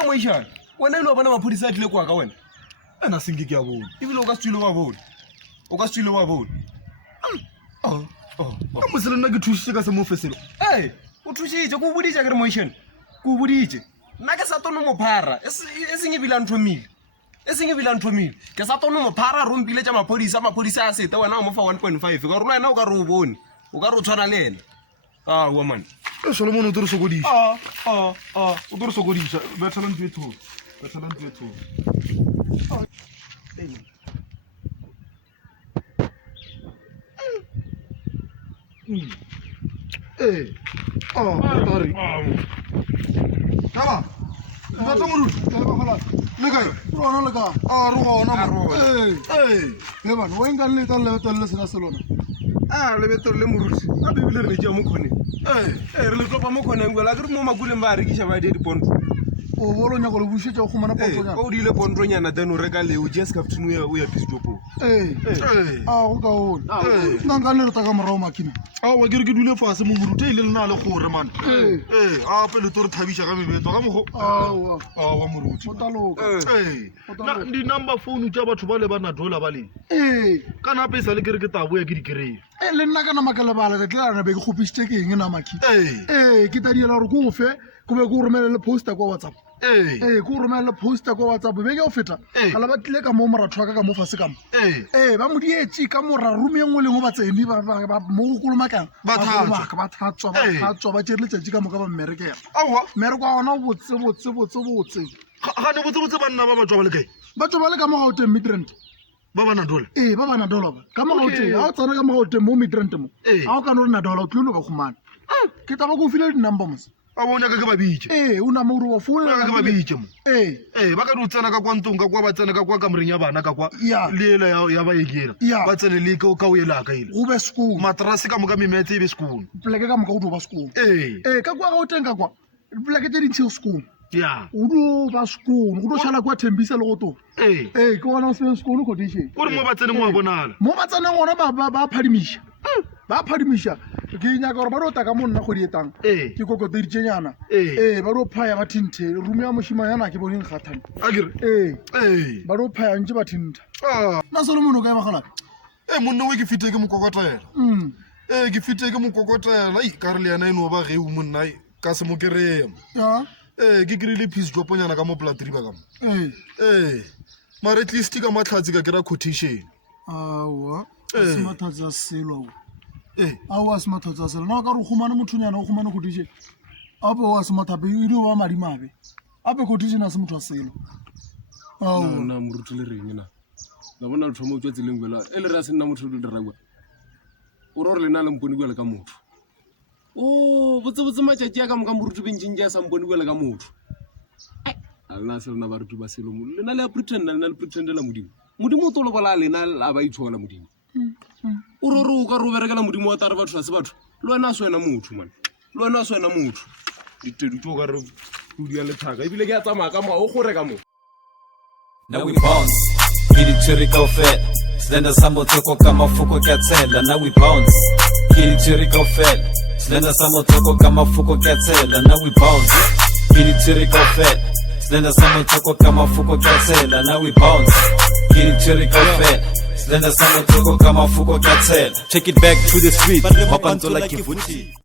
tja moishana wena ile wa bona maphodisa a tlile kwa ka wena ena senke ke a bona ebile o ka se tswile wa bona ka mosele nna ke thušitše ka semofeselo o thušitše ko o boditše ke re moishane ko o boditše nna ke sa tono mophara e seng ebile a nthomile ke sa tono mophara rompile tša maphodisa a seta wena o mo fa 1.5 ka gore le wena o ka re o bone o ka re o tshwana le ena aowa mane solomon o tlo re sokodiša o tlo re sokodiša bethela ntho e thoo tari aba nata moruti le kae rona le ka a ro gona bana wa enka le tallele sena selona le beto le moruti a bebile re tšea mo kgoneng re le tlopa mo kgoneng wela ke re mo makuleng ba a rekiša ba die dipontro o bolonya go le bušetša go khumana ka o diile pontronyana then o reka leo just captain o ya pisitopong go ka one nna nka le re ta ka morago makina aowa ke re ke dule fase mo moruti e ile le na le gore mane ape le to re thabiša ka mebetwa ka mogo aowa moruti di-number phone tša batho ba le ba nadola ba leng ka nape e sa le ke re ke taboya ke dikereye le nna ka nama ka lebala ka tlelarana be ke kgopisitše ke eng namaki ke tadiela gore ko o fe ko be ko o romelele poster kwa whatsapp ko o romelele poster kwa whatsapp be ke o feta gala ba tlile ka mo moratho wa ka mo fase kamo ba mo dietse ka mora room e nngwe lengwe ba tseni mo go kolomakang ba thatswa ba tšere letšatši ka moka ba mmerekela mmereko wa gona o botsebotse ga ne botsebotse banna ba batswa ba le kae batho ba le ka mogauteng midrand ba ba nadola ba ba nadola ba ka mogauteng ga o tsana ka mogauteng mo midrand mo ga o ka no re nadola o tlile ka khumana ke taba ko o file di-number mos a bona ka ke ba bitše o namo ore wa founela ke ba bitše mo ba ka di o tsena ka kwa ntong ka kwa ba tsena ka kwa kamoreng ya bana ka kwa le ela ya baekela ba tsene le ka o elaka ile go be sekolo matrase ka moka memetse e be sekolo poleke ka moka o do ba sekolo ka kwa ga o teng ka kwa poleke tse dintšhe sekolo o do ba sekolo go do šhala kwa thembisa le go tona ke gona o sebe sekolo condition o re mo ba tsene mo a bonala mo ba tseneng gona ba phadimiša ke nyaka gore ba do taka mo nna kgodi etang ke kokoteditšenyana ba do phaya ba thinthe rumo ya mošimanyana ke boneng kgathane ba do phaya ntse ba thintha nna solomon o ka e bagala monna we ke fite ke mokokotela ke fite ke mokokotela ka re le yana eno ba geu monna ka se mo kerema ke kry-ile peace joponyana ka mo platriba ka mo mare at least ka matlhatsi ka kry-a quotation aowa semathatsi a selo aowa semathatsi a selo na ka re o khumane mothonyana o khumane quotation ape oa semathape ile ba madimabe ape quotation a se motho a selo na moruti le reng na la bona le thomo o tswa tseleng bela e le re a se nna motho le diragwa o re le na le mponi bela ka motho botse matšatši a ka moka moruti bentšeng ja sa mponi bela ka motho a lena se lena baruti ba selo lena le le pretendela modimo o tolo bola lena a ba itshola modimo o re o ka re o berekela modimo wa tare batho a se batho le wena a se wena motho mane le wena a se wena motho ditedu tso ka re o dia lethaka ebile ke a tsamaya ka moa o gore ka moo Now we bounce, get it to the go fat. Slender samo toko kama fuko katsela. Now we bounce, get it to the go fat. Slender samo toko kama fuko katsela. Now we bounce, get it to the go fat. Slender samo toko kama fuko katsela. Now we bounce, get it to the go fat. Slender samo toko kama fuko katsela. Take it back to the street, mapanzo like kivuti.